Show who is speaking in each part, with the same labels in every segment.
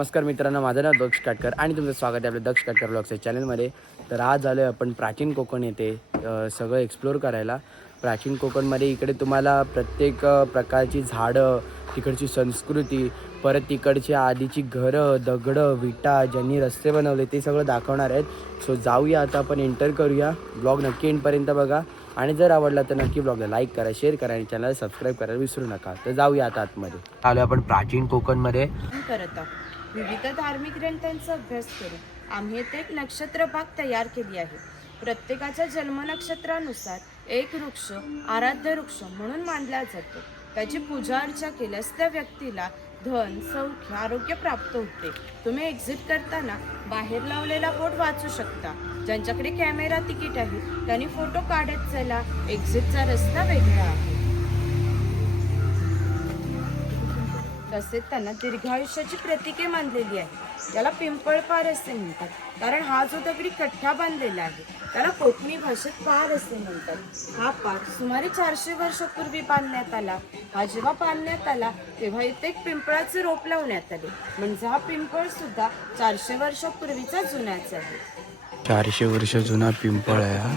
Speaker 1: नमस्कार मित्रांनो माझं नाव दक्ष काटकर आणि तुमचं स्वागत आहे आपल्या दक्ष काटकर ब्लॉगच्या चॅनलमध्ये तर आज आलो आहे आपण प्राचीन कोकण येथे सगळं एक्सप्लोअर करायला. प्राचीन कोकणमध्ये इकडे तुम्हाला प्रत्येक प्रकारची झाडं तिकडची संस्कृती परत तिकडची आधीची घरं दगडं विटा ज्यांनी रस्ते बनवले ते सगळं दाखवणार आहेत. सो जाऊया आता आपण एंटर करूया. ब्लॉग नक्की एंडपर्यंत बघा. आणि जर आवडला तर नक्की ब्लॉगला लाईक करा शेअर करा आणि चॅनलला सबस्क्राईब करायला विसरू नका. तर जाऊया आता आतमध्ये. आलो आपण प्राचीन कोकणमध्ये.
Speaker 2: विविध धार्मिक ग्रंथांचा अभ्यास करून आम्ही येथे एक नक्षत्र भाग तयार केली आहे. प्रत्येकाच्या जन्मनक्षत्रानुसार एक वृक्ष आराध्य वृक्ष म्हणून मानला जातो. त्याची पूजा अर्चा केल्यास त्या व्यक्तीला धन सौख्य आरोग्य प्राप्त होते. तुम्ही एक्झिट करताना बाहेर लावलेला बोर्ड वाचू शकता. ज्यांच्याकडे कॅमेरा तिकीट आहे त्यांनी फोटो काढत चला. एक्झिटचा रस्ता वेगळा आहे. तसेच त्यांना दीर्घायुष्याची प्रतीके मानलेली आहे त्याला पिंपळपार असे म्हणतात. कारण हा जो दगडी कठ्ठा बांधलेला आहे त्याला कोकणी भाषेत पार असे म्हणतात. हा पार सुमारे चारशे वर्षापूर्वी बांधण्यात आला. हा जेव्हा बांधण्यात आला तेव्हा इथे एक पिंपळाचे रोप लावण्यात आले. म्हणजे हा पिंपळ सुद्धा चारशे वर्षापूर्वीचा जुन्याच आहे.
Speaker 1: चारशे वर्ष जुना पिंपळ आहे हा.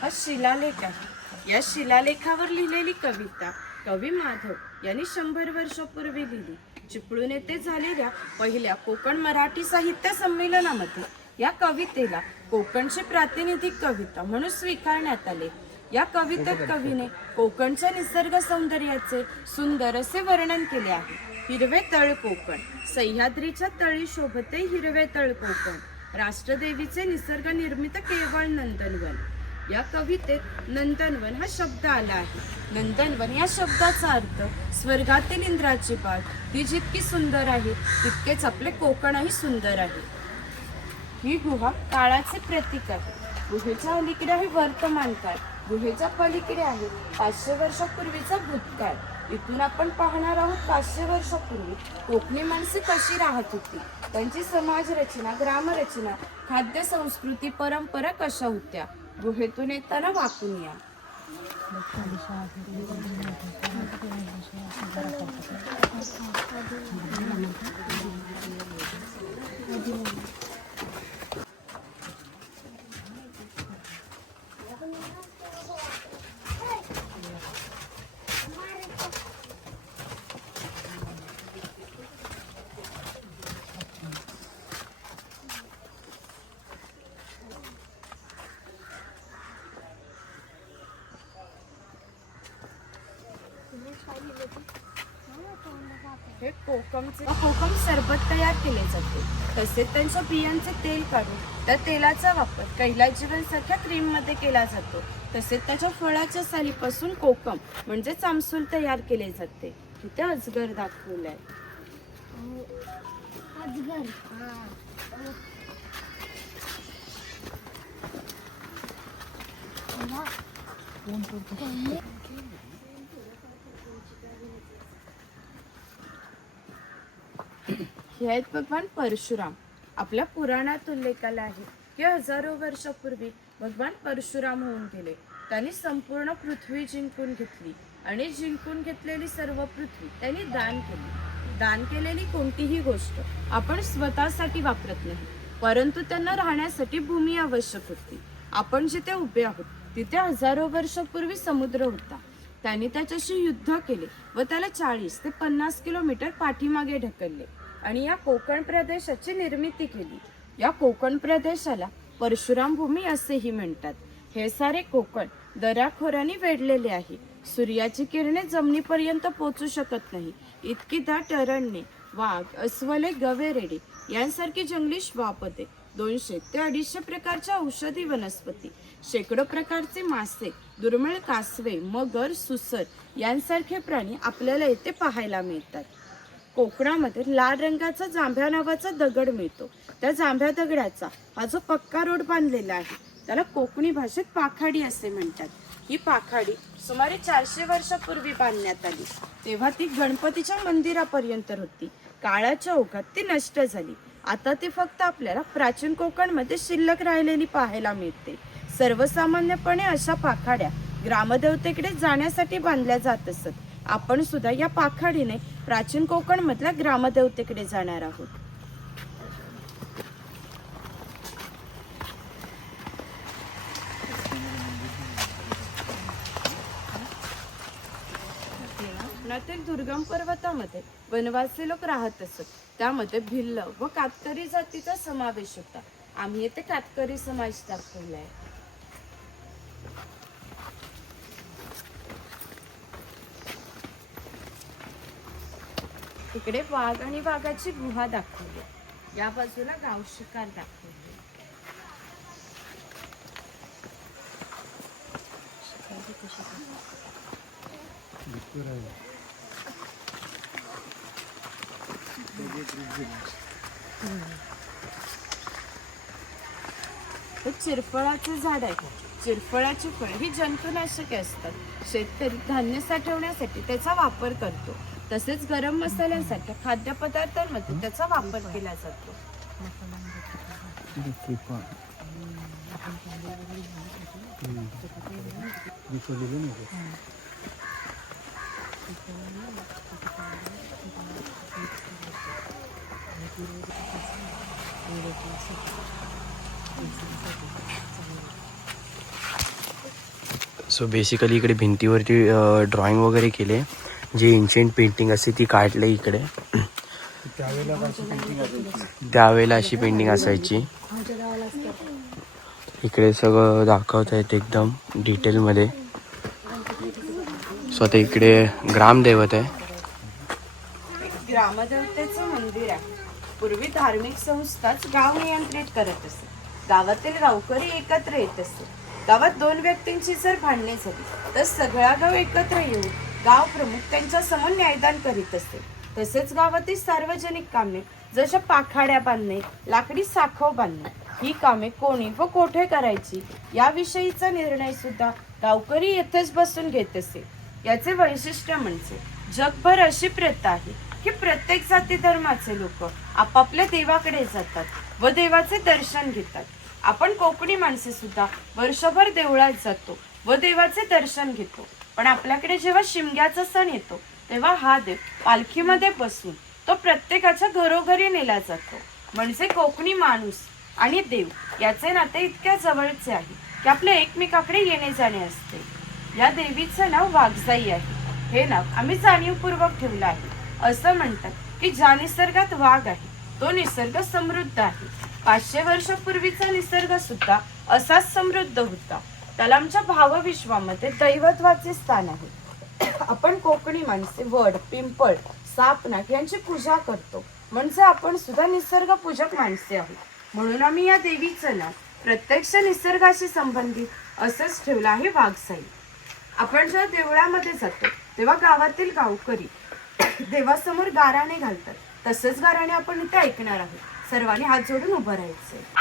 Speaker 2: हा शिलालेख आहे या शिलालेखावर लिहिलेली कविता कवी माधव यांनी शंभर वर्षापूर्वी लिहिली. चिपळूण येथे झालेल्या पहिल्या कोकण मराठी साहित्य संमेलनामध्ये या कवितेला कोकणची प्रातिनिधिक कविता म्हणून स्वीकारण्यात आले. या कवितेत कवीने कोकणच्या निसर्ग सौंदर्याचे सुंदर असे वर्णन केले आहे. हिरवे तळ कोकण सह्याद्रीच्या तळी शोभते हिरवे तळ कोकण राष्ट्रदेवीचे निसर्ग निर्मित केवळ नंदनवन या कवितेत नंदनवन हा शब्द आला आहे. नंदनवन या शब्दाचा अर्थ स्वर्गातील इंद्राची पाठ ही जितकी सुंदर आहे तितकेच आपले कोकणही सुंदर आहे. ही गुहा काळाचे प्रतीक आहे. गुहेच्या अलीकडे आहे वर्तमान काळ. गुहेच्या पलीकडे आहे पाचशे वर्षापूर्वीचा भूतकाळ. इथून आपण पाहणार आहोत पाचशे वर्षापूर्वी कोकणी माणसे कशी राहत होती? त्यांची समाज रचना ग्रामरचना खाद्य संस्कृती परंपरा कशा होत्या? गुहेतून येताना वाकून या हे कोकमचे कोकम सरबत तयार केले जाते. तसेच त्यांच्या बियांचे तेल काढून त्या तेलाचा वापर कैलास जीवन सारख्या क्रीममध्ये केला जातो. तसेच त्याच्या फळाच्या सालीपासून कोकम म्हणजे चामसूल तयार केले जाते. इथे अजगर दाखवलाय. हे आहेत भगवान परशुराम. आपल्या पुराणात उल्लेख आला आहे की हजारो वर्षापूर्वी भगवान परशुराम होऊन गेले. त्यांनी संपूर्ण पृथ्वी जिंकून घेतली आणि जिंकून घेतलेली सर्व पृथ्वी त्यांनी दान केली. दान केलेली कोणतीही गोष्ट आपण स्वतःसाठी वापरत नाही परंतु त्यांना राहण्यासाठी भूमी आवश्यक होती. आपण जिथे उभे आहोत तिथे हजारो वर्षापूर्वी समुद्र होता. त्यांनी त्याच्याशी युद्ध केले व त्याला चाळीस ते पन्नास किलोमीटर पाठीमागे ढकलले. आणि या कोकण प्रदेशाची निर्मिती केली. या कोकण प्रदेशाला परशुराम भूमी असेही म्हणतात. हे सारे कोकण दराखोरांनी वेढलेले आहे. सूर्याची किरणे जमिनीपर्यंत पोचू शकत नाही. इतकी दाट अरण्ये वाघ अस्वले गवेरेडे यांसारखी जंगली श्वापदे दोनशे ते अडीचशे प्रकारच्या औषधी वनस्पती शेकडो प्रकारचे मासे दुर्मिळ कासवे मगर सुसर यांसारखे प्राणी आपल्याला येथे पाहायला मिळतात. कोकणामध्ये लाल रंगाचा जांभ्या नावाचा दगड मिळतो. त्या जांभ्या दगडाचा हा जो पक्का रोड बांधलेला आहे त्याला कोकणी भाषेत पाखाडी असे म्हणतात. ही पाखाडी सुमारे चारशे वर्षापूर्वी बांधण्यात आली. तेव्हा ती गणपतीच्या मंदिरापर्यंत होती. काळाच्या ओघात ती नष्ट झाली. आता ती फक्त आपल्याला प्राचीन कोकणमध्ये शिल्लक राहिलेली पाहायला मिळते. सर्वसामान्यपणे अशा पाखाड्या ग्रामदेवतेकडे जाण्यासाठी बांधल्या जात असत. आपण सुद्धा या पाखाडीने प्राचीन कोकण मधल्या ग्रामदेवतेकडे जाणार आहोत. कोकणातील दुर्गम पर्वतामध्ये वनवासी लोक राहत असत. त्यामध्ये भिल्ल व कातकरी जातीचा समावेश होता. आम्ही येथे कातकरी समाज दाखवलाय. इकडे वाघ आणि वाघाची गुहा दाखवली. या बाजूला गाव शिकार दाखवली. चिरफळाचं चिरफळाचे झाड आहे. चिरफळाची फळ ही जंतुनाशके असतात. शेतकरी धान्य साठवण्यासाठी त्याचा वापर करतो. तसेच गरम मसाल्यांसारख्या खाद्यपदार्थांमध्ये त्याचा वापर केला जातो.
Speaker 1: सो बेसिकली इकडे भिंतीवरती ड्रॉइंग वगैरे केले. जे एन्शियंट पेंटिंग असते ती काढलं इकडे. त्यावेळेला अशी पेंटिंग असायची. इकडे सगळं दाखवत आहेत एकदम डिटेलमध्ये स्वतः इकडे ग्रामदैवत आहे.
Speaker 2: ग्रामदेवतेचं मंदिर आहे. पूर्वी धार्मिक संस्थाच गाव नियंत्रित करत असे. गावातील गावकरी एकत्र येत असे. गावात दोन व्यक्तींची जर भांडणे झाली तर सगळा गाव एकत्र येऊन गाव प्रमुख त्यांच्यासमोर न्यायदान करीत असते. तसेच गावातील सार्वजनिक कामे जशा पाखाड्या बांधणे लाकडी साखव बांधणे ही कामे कोणी व कोठे करायची याविषयीचा निर्णय सुद्धा गावकरी येथेच बसून घेत असे याचे वैशिष्ट्य म्हणजे जगभर अशी प्रथा आहे की प्रत्येक जाती धर्माचे लोक आपापल्या देवाकडे जातात व देवाचे दर्शन घेतात. आपण कोकणी माणसे सुद्धा वर्षभर देवळात जातो व देवाचे दर्शन घेतो. पण आपल्याकडे जेव्हा शिमग्याचा सण येतो तेव्हा हा देव पालखीमध्ये बसून तो प्रत्येकाच्या घरोघरी नेला जातो. म्हणजे कोकणी माणूस आणि देव याचे नाते इतक्या जवळचे आहे की आपल्या एकमेकाकडे येणे जाणे असते. या देवीचं नाव वाघजाई आहे. हे नाव आम्ही जाणीवपूर्वक ठेवलं आहे. असं म्हणतात की ज्या निसर्गात वाघ आहे तो निसर्ग समृद्ध आहे. पाचशे वर्षापूर्वीचा निसर्ग सुद्धा असाच समृद्ध होता. त्याला आमच्या भावविश्वामध्ये दैवत्वाचे स्थान आहे. आपण कोकणी माणसे वड पिंपळ सापनाक यांची पूजा करतो. म्हणजे आपण सुद्धा निसर्ग पूजक माणसे आहोत. म्हणून आम्ही या देवीचं नाव प्रत्यक्ष निसर्गाशी संबंधित असंच ठेवलं आहे वाघसाई. आपण जेव्हा देवळामध्ये जातो तेव्हा गावातील गावकरी देवासमोर गाराणे घालतात. तसंच गाराणे आपण इथे ऐकणार आहोत. सर्वांनी हात जोडून उभं
Speaker 3: राहायचं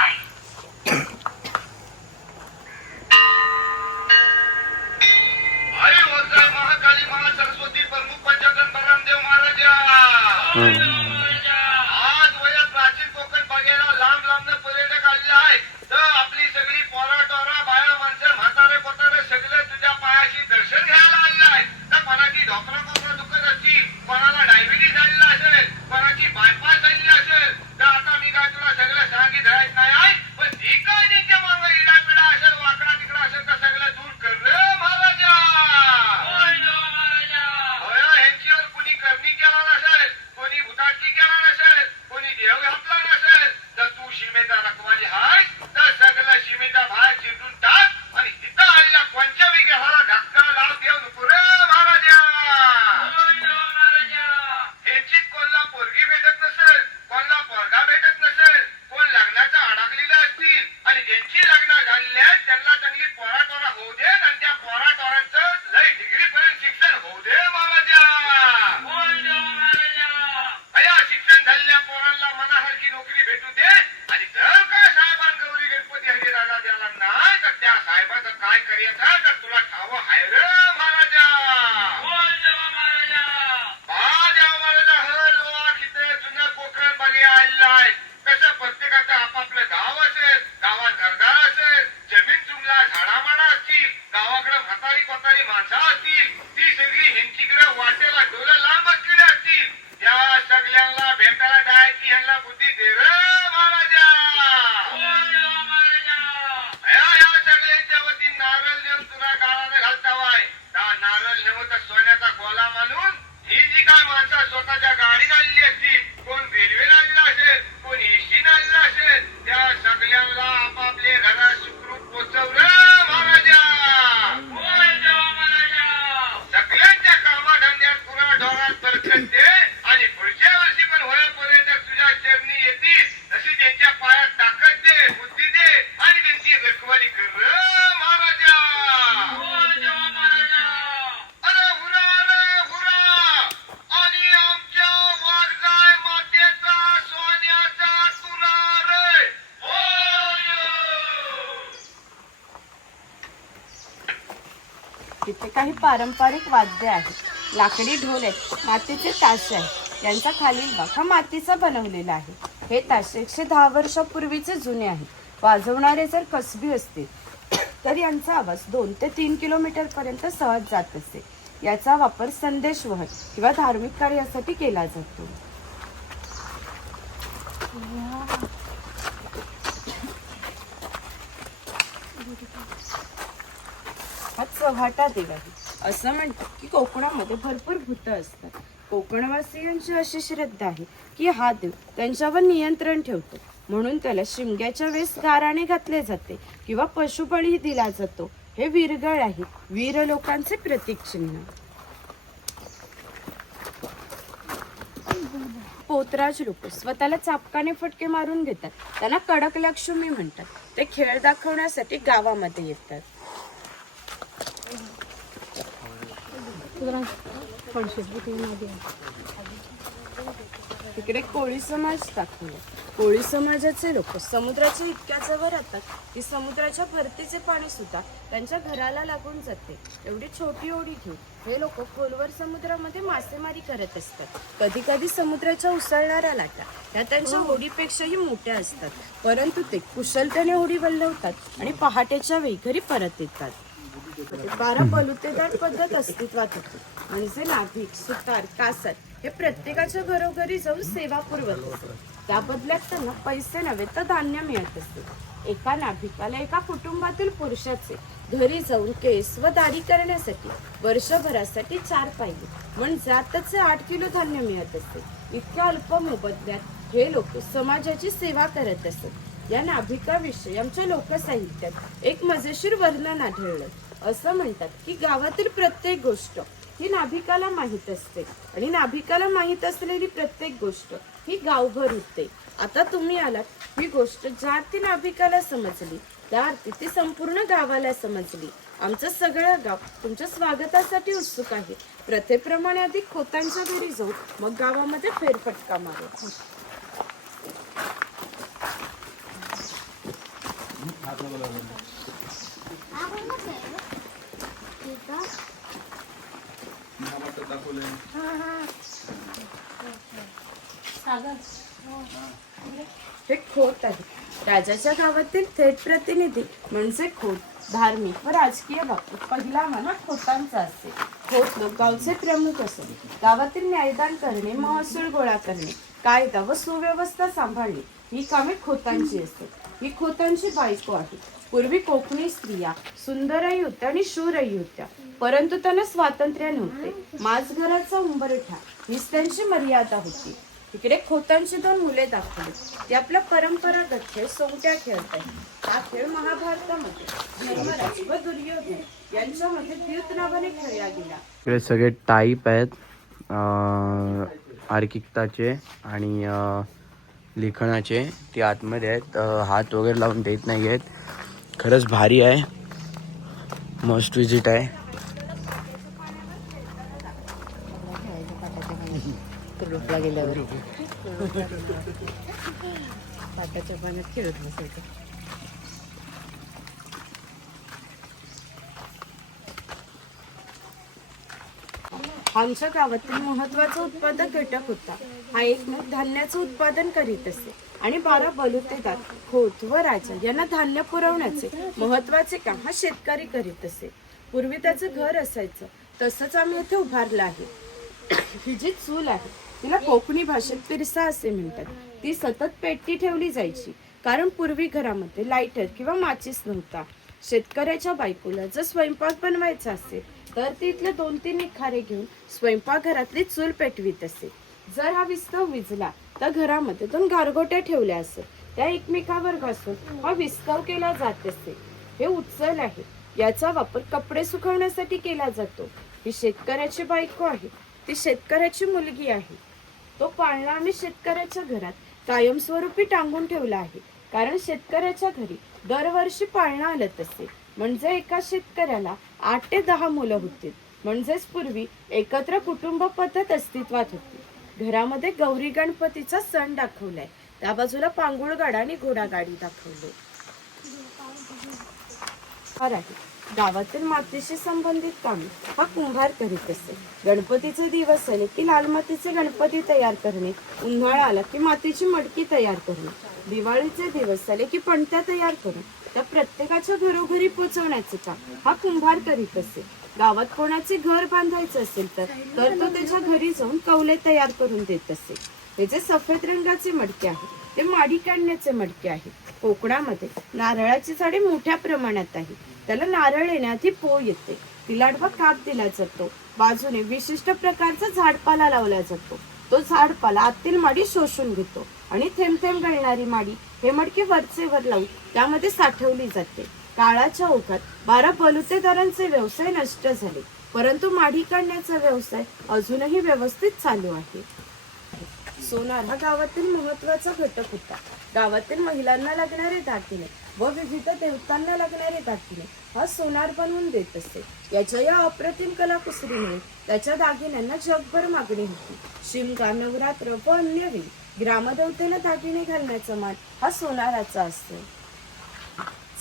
Speaker 3: बलरामदेव महाराजा. आज वयात प्राचीन कोकण बघायला लांब लांब पर्यटक आलेले आहेत तर आपली सगळी पोरा टोरा बाया माणसं म्हातारे कोतारे सगळे तुझ्या पायाशी दर्शन घ्यायला आलेले आहेत. तर कोणाची ढोकरा कोपरा दुखत असतील कोणाला डायबिटीस झालेला असेल कोणाची बायपास झालेली असेल तर आता मी काय तुला सगळं सांगित राहत नाही आहे आहे. तसं प्रत्येकाचं आपापलं गाव असेल गावात घरदार असेल जमीन जुमला झाडामाडा असतील गावाकडे म्हातारी पतारी माणसं असतील ती सगळी ह्यांचीकडे वाटेला
Speaker 2: डोळे काही पारंपरिक वाद्य आहेत. लाकडी ढोल आहेत मातीचे ताशे आहेत. यांचा खालील भाग हा मातीचा बनवलेला आहे. हे ताशे एकशे दहा वर्षापूर्वीचे जुने आहेत. वाजवणारे जर कसबी असतील तर यांचा आवाज दोन ते तीन किलोमीटरपर्यंत सहज जात असे. याचा वापर संदेश वहन किंवा धार्मिक कार्यासाठी केला जातो. हा देव आहे. असं म्हणतात की कोकणामध्ये भरपूर भूतं असतात. कोकणवासियांची अशी श्रद्धा आहे की हा देव त्यांच्यावर नियंत्रण ठेवतो. म्हणून त्याला शिमग्याच्या वेळेस गाराणे घातले जाते किंवा पशुबळी दिला जातो. हे वीरगळ आहे. वीर लोकांचे प्रतीक चिन्ह. पोतराज लोक स्वतःला चापकाने फटके मारून घेतात. त्यांना कडक लक्ष्मी म्हणतात. ते खेळ दाखवण्यासाठी गावामध्ये येतात. तिकडे कोळी समाज दाखवला कोळी समाजाचे लोक समुद्राच्या इतक्या जवळ राहतात की समुद्राच्या भरतीचे पाणी सुद्धा त्यांच्या घराला लागून जाते. एवढी छोटी ओढी घेऊन हे लोक खोलवर समुद्रामध्ये मासेमारी करत असतात. कधी कधी समुद्राच्या उसळणाऱ्या लाटा ह्या त्यांच्या होडीपेक्षाही मोठ्या असतात. परंतु ते कुशलतेने होडी वल्लवतात आणि पहाटेच्या वेळी घरी परत येतात. बारा बलुतेदार पद्धत अस्तित्वात होती. म्हणजे नाभिक सुतार कासर हे प्रत्येकाच्या घरोघरी जाऊन सेवा पुरवत असत. त्या बदल्यात त्यांना पैसे नव्हे तर धान्य मिळत असते. एका नाभिकाला एका कुटुंबातील पुरुषाचे घरी जाऊन केस व दाढी करण्यासाठी वर्षभरासाठी चार पाहिजे म्हणजे जातच आठ किलो धान्य मिळत असते. इतक्या अल्प मोबदल्यात हे लोक समाजाची सेवा करत असत. या नाभिकाविषयी आमच्या लोकसाहित्यात एक मजेशीर वर्णन आढळलं. असं म्हणतात की गावातील प्रत्येक गोष्ट ही नाभिकाला माहीत असते. आणि नाभिकाला माहीत असलेली प्रत्येक गोष्ट ही गावभर होते. आता तुम्ही आलात ही गोष्ट ज्या अर्थी नाभिकाला समजली त्या अर्थी ती संपूर्ण गावाला समजली. आमचं सगळं गाव तुमच्या स्वागतासाठी उत्सुक आहे. प्रथेप्रमाणे आधी खोतांच्या घरी जाऊ मग गावामध्ये फेरफटका मारू. हे खोत आहे. राजाच्या गावातील थेट प्रतिनिधी म्हणजे खोत धार्मिक व राजकीय बाबतीत पहिला मान हा खोतांचा असते खोत लोक गावचे प्रमुख असत गावातील न्यायदान करणे महसूल गोळा करणे कायदा व सुव्यवस्था सांभाळणे ही कामे खोतांची असतात. ही खोतांची बायको आहे. पूर्वी कोकणी स्त्रिया सुंदरही होत्या आणि शूरही होत्या परंतु त्यांना स्वातंत्र्य नव्हते. माझघराचा उंबरठा हीच त्यांची मर्यादा होती. इकडे खोतांची दोन मुले दाखवली. ते आपला परंपरागत खेळ सोंगट्या खेळत आहे हा खेळ महाभारतामध्ये धर्मराज व दुर्योधन यांच्यामध्ये द्युत नावाने खेळला गेला.
Speaker 1: इकडे सगळे टाईप आहेत आर्किकताचे आणि लिखाणाचे. ते आतमध्ये आहेत. हात वगैरे लावून देत नाही आहेत खरंच भारी आहे. मस्ट विजिट आहे.
Speaker 2: कुर्लूपला गेल्यावर. पाटाच्या पाण्यात खेळत बसायचं. आमच्या गावातील महत्त्वाचा उत्पादक घटक होता. हा एकमेक धान्याचं उत्पादन करीत असे. आणि बारा बलुतेदार खोत व राजा यांना धान्य पुरवण्याचे महत्त्वाचे काम हा शेतकरी करीत असे. पूर्वी त्याचं घर असायचं. तसंच आम्ही इथे उभारलं आहे. ही जी चूल आहे तिला कोकणी भाषेत पिरसा असे म्हणतात. ती सतत पेटती ठेवली जायची. कारण पूर्वी घरामध्ये लायटर किंवा माचीस नव्हता. शेतकऱ्याच्या बायकोला जर स्वयंपाक बनवायचा असेल तर ती इथले दोन तीन निखारे घेऊन स्वयंपाकघरातली चूल पेटवीत असे. जर हा विस्तव विजला तर घरामध्ये दोन गारगोट्या ठेवल्या असत. त्या एकमेकावर घासून हा विस्तव केला जात असे. हे उचल आहे. याचा वापर कपडे सुकवण्यासाठी केला जातो. ही शेतकऱ्याची बायको आहे. ती शेतकऱ्याची मुलगी आहे. तो पाळणा आम्ही शेतकऱ्याच्या घरात कायमस्वरूपी टांगून ठेवला आहे. कारण शेतकऱ्याच्या घरी दरवर्षी पाळणा आलत असे. म्हणजे एका शेतकऱ्याला आठ ते दहा मुलं होती. म्हणजेच पूर्वी एकत्र कुटुंब पद्धत अस्तित्वात होती. घरामध्ये गौरी गणपतीचा सण दाखवलाय. त्या बाजूला पांगुळ गाडा आणि घोडागाडी दाखवले. आहे. गावातील मातीशी संबंधित काम हा कुंभार करीत असे. गणपतीचे दिवस आले की लाल मातीचे गणपती तयार करणे उन्हाळा आला की मातीची मडकी तयार करणे दिवाळीचे दिवस आले की पणत्या तयार करणे त्या प्रत्येकाच्या घरोघरी पोचवण्याचे काम हा कुंभार करीत असे. गावात कोणाचे घर बांधायचं असेल तर तर तो त्याच्या घरी जाऊन कौले तयार करून देत असे. हे जे सफेद रंगाचे मडके आहेत ते माडी काढण्याचे मडके आहेत कोकणामध्ये नारळाची झाडे मोठ्या प्रमाणात आहे. त्याला नारळ येण्याआधी पो येते. तिलाडवा काप दिला जातो. बाजूने विशिष्ट प्रकारचा झाडपाला लावला जातो. तो झाडपाला आतील माडी शोषून घेतो आणि थेंब थेंब गळणारी माडी हे मडके वरचे वर लावून त्यामध्ये साठवली जाते. काळाच्या ओघात बारा बलुतेदारांचे व्यवसाय नष्ट झाले. परंतु माडी काढण्याचा व्यवसाय अजूनही व्यवस्थित चालू आहे. सोनार हा गावातील महत्त्वाचा घटक होता. गावातील महिलांना लागणारे दागिने व विविध देवतांना लागणारे दागिने. हा सोनार बनवून देत असे. याच्या या अप्रतिम कलाकुसरीमुळे त्याच्या दागिन्यांना जगभर मागणी होती. शिमगा नवरात्र व अन्यही ग्रामदेवतेला दागिने घालण्याचा मान हा सोनाराचा असतो.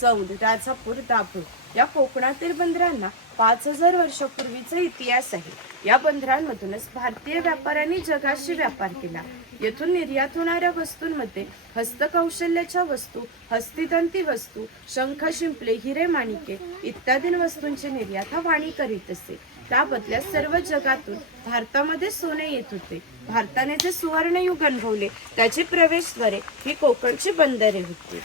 Speaker 2: चौद राजापूर दाभोळ या कोकणातील बंदरांना पाच हजार वर्षापूर्वीचा इतिहास आहे. या बंदरांमधूनच भारतीय व्यापाऱ्यांनी जगाशी व्यापार केला. येथून निर्यात होणाऱ्या वस्तूंमध्ये हस्तकौशल्याच्या वस्तू हस्तिदंती वस्तू शंख शिंपले हिरे माणिके इत्यादी वस्तूंची निर्यात हा वाणी करीत असे. त्या बदल्यात सर्व जगातून भारतामध्ये सोने येत होते. भारताने जे सुवर्णयुग अनुभवले त्याची प्रवेशद्वारे ही कोकणची बंदरे होती.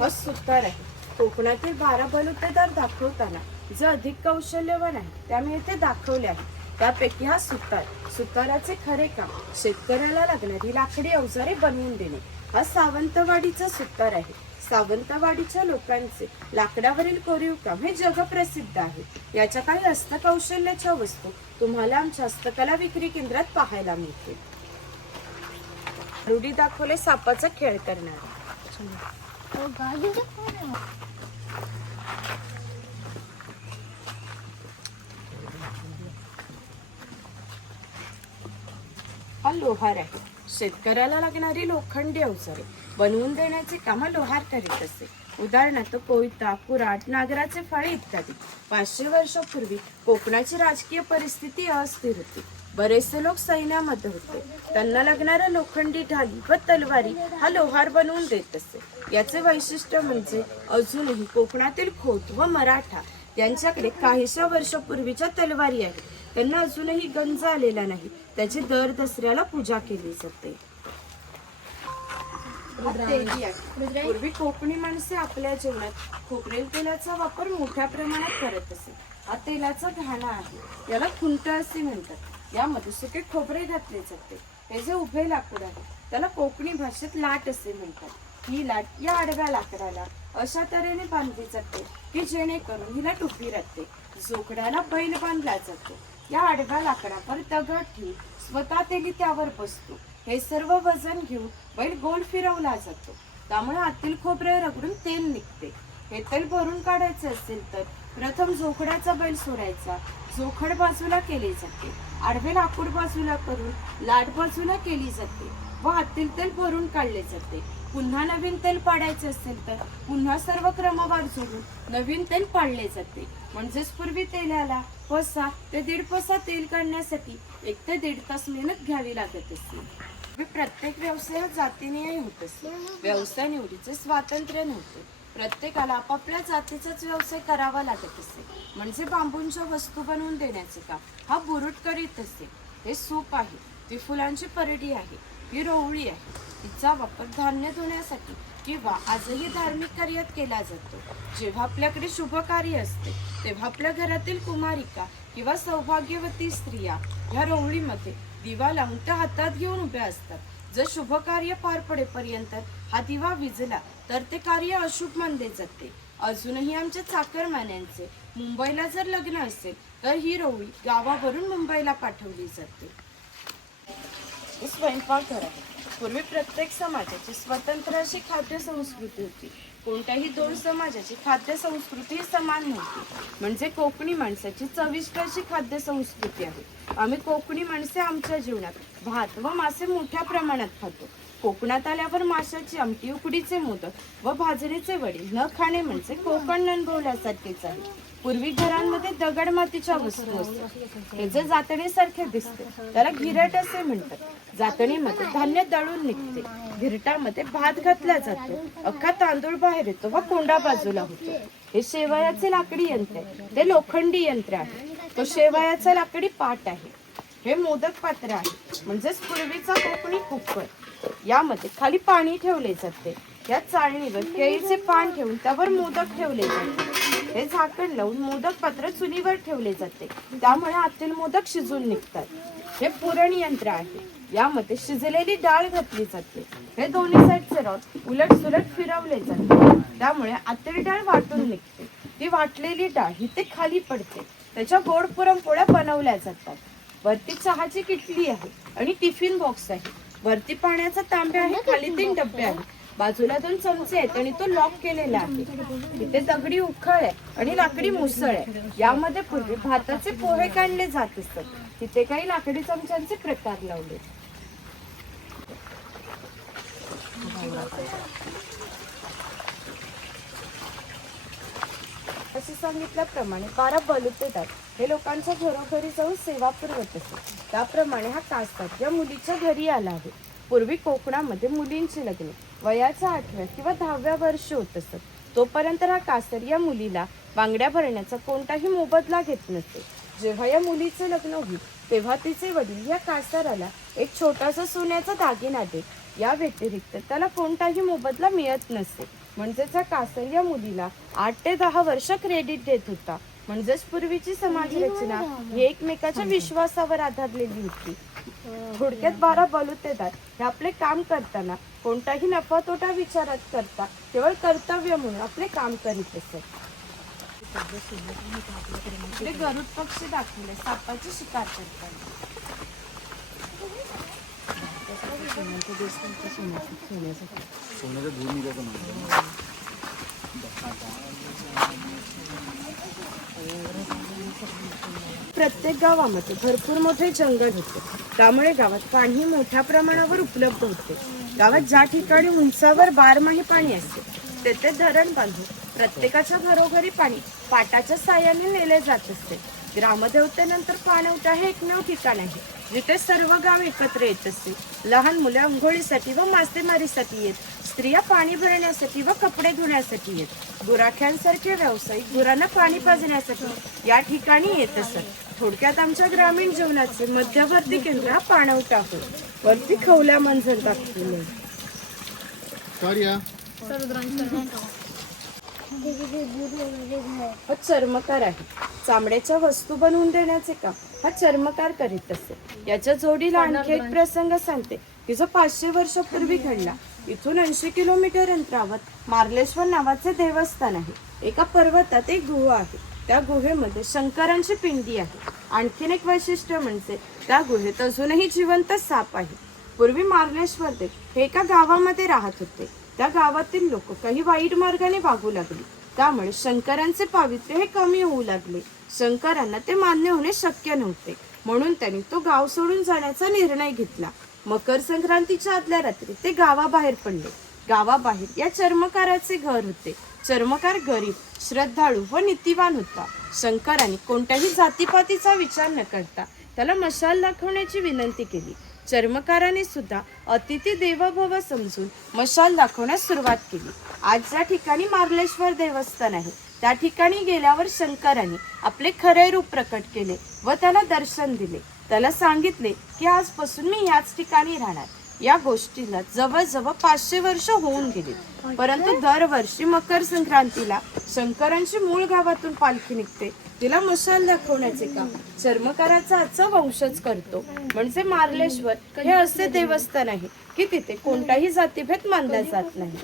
Speaker 2: हा सुतार आहे. कोकणातील बारा बलुतेदार दाखवताना जे अधिक कौशल्यवान आहे. त्यामुळे ते दाखवले आहे. त्यापैकी हा सुतार. सुताराचे खरे काम शेतकऱ्याला लागणारी लाकडी अवजारे बनवून देणे. हा सावंतवाडीचा सुतार आहे. सावंतवाडीच्या लोकांचे लाकडावरील कोरीव काम हे जगप्रसिद्ध आहे. याच्या काही हस्तकौशल्याच्या वस्तू तुम्हाला आमच्या हस्तकला विक्री केंद्रात पाहायला मिळतील. रूढी दाखवले सापाचा खेळ करणार. हा लोहार आहे शेतकऱ्याला लागणारी लोखंडी अवजारे बनवून देण्याचे काम हा लोहार करीत असे उदाहरणार्थ कोयता कुराट नागराचे फळे इत्यादी पाचशे वर्षापूर्वी कोकणाची राजकीय परिस्थिती अस्थिर होती बरेचसे लोक सैन्यामध्ये होते. त्यांना लागणाऱ्या लोखंडी ढाली व तलवारी हा लोहार बनवून देत असे. याचे वैशिष्ट्य म्हणजे अजूनही कोकणातील खोत व मराठा यांच्याकडे काहीशा वर्षापूर्वीच्या तलवारी आहेत. त्यांना अजूनही गंज आलेला नाही. त्याची दर दसऱ्याला पूजा केली जाते. पूर्वी कोकणी माणसे आपल्या जेवणात खोबरेल तेलाचा वापर मोठ्या प्रमाणात करत असे. हा तेलाचा घाणा आहे. याला खुंट असे म्हणतात. यामध्ये सुके खोबरे घातले जाते. हे जे उभे लाकूड आहे त्याला कोकणी भाषेत लाट असे म्हणतात. ही लाट या आडव्या लाकडाला अशा तऱ्हेने बांधली जाते की जेणेकरून हिला टोपी राहते. जोकड्याला बैल बांधला जातो. या आडव्या लाकडावर दगड ठेवून स्वतः तेली त्यावर बसतो. हे सर्व वजन घेऊन बैल गोल फिरवला जातो. त्यामुळे आतील खोबरे रगडून तेल निघते. हे तेल भरून काढायचे असेल तर प्रथम जोखडाचा बैल सोडायचा. जोखड बाजूला केली जाते. आडवे लाकूड बाजूला करून लाट बाजूला केली जाते व आतील तेल भरून काढले जाते. पुन्हा नवीन तेल पाडायचे असेल तर पुन्हा सर्व क्रमवार जोडून नवीन तेल पाडले जाते. म्हणजेच पूर्वी तेलाला पसा ते दीड पसा तेल काढण्यासाठी एक ते दीड तास मेहनत घ्यावी लागत असते प्रत्येक व्यवसायात जातीने होत असे. व्यवसाय निवडीचे स्वातंत्र्य नव्हते. प्रत्येकाला आपापल्या जातीचाच व्यवसाय करावा लागत असे. म्हणजे बांबूंच्या वस्तू बनवून देण्याचे काम. हा बुरुट करीत असे. हे सूप आहे. ती फुलांची परडी आहे. ही रोवळी आहे. तिचा वापर धान्य धुण्यासाठी किंवा आजही धार्मिक कार्यात केला जातो. जेव्हा आपल्याकडे शुभ कार्य असते तेव्हा आपल्या घरातील कुमारिका किंवा सौभाग्यवती स्त्रिया ह्या रोवळीमध्ये दिवा लावून त्या हातात घेऊन उभ्या असतात. जर शुभ कार्य पार पडेपर्यंत हा दिवा विजला तर ते कार्य अशुभ मानले जाते. अजूनही आमच्या चाकरमान्यांचे मुंबईला जर लग्न असेल तर ही रोवळी गावावरून मुंबईला पाठवली जाते. स्वयंपाक स्वयंपाकघर पूर्वी प्रत्येक समाजाची स्वतंत्र अशी खाद्य संस्कृती होती. कोणत्याही दोन समाजाची खाद्य संस्कृती ही समान नव्हती. म्हणजे कोकणी माणसाची चविष्ट अशी खाद्य संस्कृती आहे. आम्ही कोकणी माणसे आमच्या जीवनात भात व मासे मोठ्या प्रमाणात खातो. कोकणात आल्यावर माशाची आमटी उकडीचे मोदक व भाजणीचे वडे न खाणे म्हणजे कोकण अनुभवल्यासारखेच आहे पूर्वी घरांमध्ये दगड मातीच्या वस्तू असतात. हे जे जातणीसारखे दिसते त्याला घिरट असे म्हणतात. जातणीमध्ये धान्य दळून निघते. घिरटामध्ये भात घातला जातो. अख्खा तांदूळ बाहेर येतो व कोंडा बाजूला होतो. हे शेवयाचे लाकडी यंत्र आहे. ते लोखंडी यंत्र आहे. तो शेवयाचा लाकडी पाट आहे. हे मोदक पात्र आहे. म्हणजेच पूर्वीचा कोकणी कुकर. यामध्ये खाली पाणी ठेवले जाते. या चाळणीवर केळीचे पान ठेवून त्यावर मोदक ठेवले जाते. हे झाकण लावून मोदक पात्र चुलीवर ठेवले जाते. त्यामुळे आतील मोदक शिजून निघतात. हे पुरण यंत्र आहे. यामध्ये शिजलेली डाळ घातली जाते. हे दोन्ही साईडचे रॉड उलट सुलट फिरवले जाते. त्यामुळे आतील डाळ वाटून निघते. ती वाटलेली डाळ ही ते खाली पडते. त्याच्या गोड पुरणपोळ्या बनवल्या जातात. वरती चहाची किटली आहे आणि टिफिन बॉक्स आहे. वरती पाण्याचा तांब्या आहे खाली तीन डबे आहेत. बाजूला दोन चमचे आहेत आणि तो लॉक केलेला आहे. तिथे दगडी उखळ आहे आणि लाकडी मुसळ आहे. यामध्ये पूर्वी भाताचे पोहे काढले जात असतात तिथे काही लाकडी चमच्यांचे प्रकार लावले. असे सांगितल्याप्रमाणे बारा बलुतेदार हे लोकांच्या घरोघरी जाऊन सेवा पुरवत असत. त्याप्रमाणे हा कास्तात या मुलीच्या घरी आला आहे. पूर्वी कोकणामध्ये मुलींची लग्न वयाच्या आठव्या किंवा दहाव्या वर्षी होत असत. तोपर्यंत हा कास्तर या मुलीला बांगड्या भरण्याचा कोणताही मोबदला घेत नसते जेव्हा या मुलीचे लग्न होईल तेव्हा तिचे वडील या कासाराला एक छोटासा सोन्याचा दागिना देत. या व्यतिरिक्त त्याला कोणताही मोबदला मिळत नसते म्हणजेच हा कासर या मुलीला आठ ते दहा वर्ष क्रेडिट देत होता. म्हणजेच पूर्वीची समाज रचना ही एकमेकाच्या विश्वासावर आधारलेली होती. थोडक्यात बारा बलुतेदार हे आपले काम करताना कोणताही नफा तोटा विचारात करता केवळ कर्तव्य म्हणून आपले काम करीत असत. गरुड पक्षी दाखवले सापाची शिकार करताना. प्रत्येक गावामध्ये भरपूर मोठे जंगल होते. त्यामुळे गावात पाणी मोठ्या प्रमाणावर उपलब्ध होते. गावात ज्या ठिकाणी उंचावर बारमाही पाणी असते तेथे धरण बांधून प्रत्येकाच्या घरोघरी पाणी पाटाच्या साह्याने नेले जात असते. ग्रामदेवतेनंतर पाणवटा हे एकमेव ठिकाण आहे जिथे सर्व गाव एकत्र येत असते. लहान मुले आंघोळीसाठी व मासेमारीसाठी येत स्त्रिया पाणी भरण्यासाठी व कपडे धुण्यासाठी येत. गुराख्यांसारखे व्यावसायिक गुरांना पाणी पाजण्यासाठी या ठिकाणी येत असत. थोडक्यात आमच्या ग्रामीण जीवनाचे मध्यवर्ती केंद्र हा पाणवटा होय. वरती खवल्या मंजर दाखवले हा चर्मकार आहे. चामड्याच्या वस्तू बनवून देण्याचे काम हा चर्मकार करीत असे याच्या जोडीला आणखी एक प्रसंग सांगते. की जो पाचशे वर्षापूर्वी घडला. इथून ऐंशी किलोमीटर अंतरावर मार्लेश्वर नावाचे देवस्थान आहे. एका पर्वतात एक गुहा आहे. त्या गुहेमध्ये शंकरांची पिंडी आहे. आणखीन एक वैशिष्ट्य म्हणजे त्या गुहेत अजूनही जिवंत साप आहे. पूर्वी मार्लेश्वर देव हे एका गावामध्ये राहत होते. त्या गावातील लोक काही वाईट मार्गाने वागू लागली. त्यामुळे शंकरांचे पावित्र्य हे कमी होऊ लागले. शंकरांना ते मान्य होणे शक्य नव्हते. म्हणून त्यांनी तो गाव सोडून जाण्याचा निर्णय घेतला. मकर संक्रांतीच्या आदल्या रात्री ते गावाबाहेर पडले. गावाबाहेर या चर्मकाराचे घर होते. चर्मकार गरीब श्रद्धाळू व नीतिवान होता. शंकरांनी कोणत्याही जातीपातीचा विचार न करता त्याला मशाल दाखवण्याची विनंती केली. चर्मकाराने सुद्धा अतिथी देवभव समजून मशाल दाखवण्यास सुरुवात केली. आज ज्या ठिकाणी मार्लेश्वर देवस्थान आहे त्या ठिकाणी गेल्यावर शंकराने आपले खरे रूप प्रकट केले व त्याला दर्शन दिले. त्याला सांगितले की आजपासून मी याच ठिकाणी राहणार. या गोष्टीला जवळजवळ पाचशे वर्ष होऊन गेली. परंतु दरवर्षी मकर संक्रांतीला शंकरांची मूळ गावातून पालखी निघते. तिला मशाल दाखवण्याचे काम. चर्मकाराचा आजचा वंशच करतो. म्हणजे मार्लेश्वर हे असे देवस्थान आहे की तिथे कोणताही जातीभेद मानला जात नाही.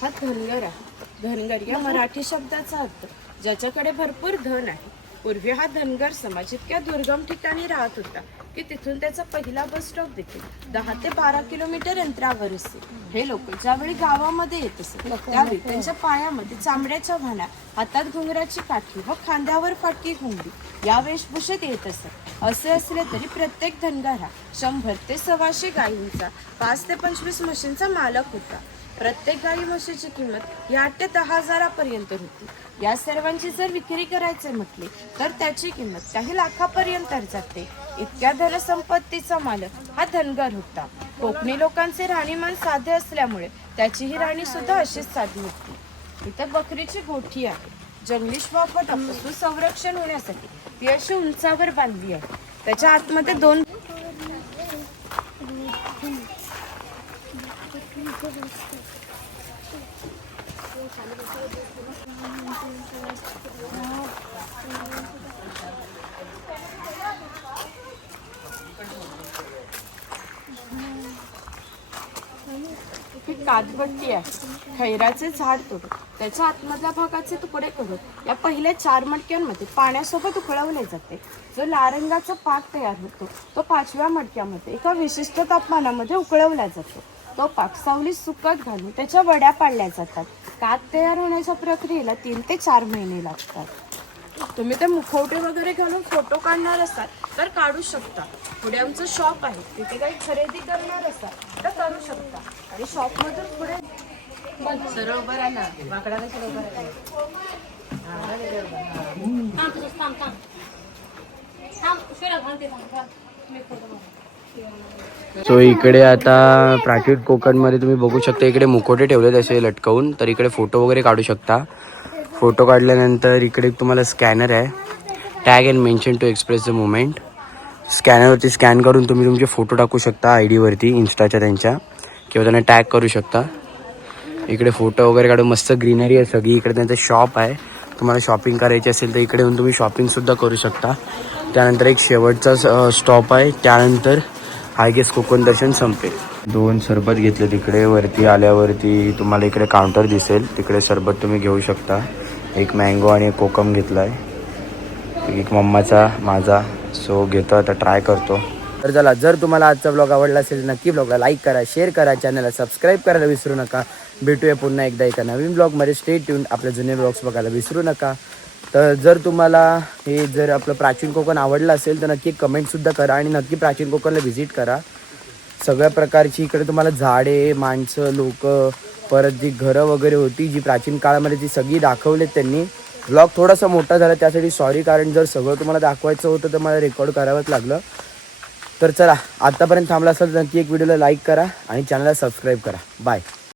Speaker 2: हा धनगर आहे. धनगर या मराठी शब्दाचा अर्थ ज्याच्याकडे भरपूर धन आहे पूर्वी हा धनगर समाज इतक्या दुर्गम ठिकाणी राहत होता की तिथून त्याचा पहिला बस स्टॉप देखील दहा ते बारा किलोमीटर अंतरावर असे हे लोक ज्यावेळी गावामध्ये येत असत त्यावेळी त्यांच्या पायामध्ये चामड्याच्या भाण्या हातात घुंगराची काठी व खांद्यावर फाटकी घुंगडी या वेशभूषेत येत असत. असे असले तरी प्रत्येक धनगर हा शंभर ते सव्वाशे गायींचा पाच ते पंचवीस मशीनचा मालक होता. प्रत्येक गाई म्हशीची किंमत ही आठ ते दहा हजारापर्यंत होती. या सर्वांची जर विक्री करायचे म्हटले तर त्याची किंमत काही लाखापर्यंत जाते. इतक्या धनसंपत्तीचा मालक हा धनगर होता. कोकणी लोकांचे राहणीमान साधे असल्यामुळे त्याची ही राणी सुद्धा अशीच साधी होती. इथं बकरीची गोठी आहे. जंगली श्वापटापासून संरक्षण होण्यासाठी ती अशी उंचावर बांधली आहे. त्याच्या आतमध्ये दोन ही कातबट्टी आहे. खैराचे झाड तोडून त्याच्या आतमधल्या भागाचे तुकडे करून या पहिल्या चार मटक्यांमध्ये पाण्यासोबत उकळवले जाते. जो लारंगाचा पाक तयार होतो तो पाचव्या मटक्यामध्ये एका विशिष्ट तापमानामध्ये उकळवला जातो. तो पाकसावली सुकत घालून त्याच्या वड्या पाडल्या जातात. कात तयार होण्याच्या प्रक्रियेला तीन ते चार महिने लागतात. तुम्ही ते मुखवटे वगैरे घालून फोटो काढणार असाल तर काढू शकता. पुढे आमचं शॉप आहे. तिथे काही खरेदी करणार असाल तर करू शकता. आणि शॉप मधून पुढे सरळ उभं राहा वाकडा कशाला उभं
Speaker 1: सो इकडे आता प्राकीट कोकणमध्ये तुम्ही बघू शकता इकडे मुकोटे ठेवले असे लटकवून. तर इकडे फोटो वगैरे काढू शकता. फोटो काढल्यानंतर इकडे तुम्हाला स्कॅनर आहे. Tag and mention to express the moment स्कॅनरवरती scan करून तुम्ही तुमचे फोटो टाकू शकता आय डीवरती इन्स्टाच्या त्यांच्या. किंवा त्यांना टॅग करू शकता. इकडे फोटो वगैरे काढून मस्त ग्रीनरी आहे सगळी. इकडे त्यांचं शॉप आहे. तुम्हाला शॉपिंग करायची असेल तर इकडे येऊन तुम्ही शॉपिंगसुद्धा करू शकता. त्यानंतर एक शेवटचा स्टॉप आहे. त्यानंतर आय गेस कोकण दर्शन संपेल. दोन सरबत घेतले तिकडे वरती आल्यावरती तुम्हाला इकडे काउंटर दिसेल. तिकडे सरबत तुम्ही घेऊ शकता. एक मँगो आणि एक कोकम घेतला आहे एक मम्माचा माझा. सो घेतो आता ट्राय करतो. तर चला जर तुम्हाला आजचा ब्लॉग आवडला असेल नक्की ब्लॉगला लाईक करा शेअर करा चॅनलला सबस्क्राईब करायला विसरू नका. भेटूया पुन्हा एकदा एका नवीन ब्लॉगमध्ये स्टे ट्यून आपले जुने ब्लॉग्स बघायला विसरू नका. तर जर तुम्हाला हे जर आपलं प्राचीन कोकण आवडलं असेल तर नक्की कमेंटसुद्धा करा आणि नक्की प्राचीन कोकणला व्हिजिट करा. सगळ्या प्रकारची इकडे तुम्हाला झाडे माणसं लोक परत जी घरं वगैरे होती जी प्राचीन काळामध्ये ती सगळी दाखवलेत त्यांनी. ब्लॉग थोडासा मोठा झाला त्यासाठी सॉरी कारण जर सगळं तुम्हाला दाखवायचं होतं तर मला रेकॉर्ड करावंच लागलं. तर चला आत्तापर्यंत थांबला असेल तर नक्की एक व्हिडिओला लाईक करा आणि चॅनलला सबस्क्राईब करा. बाय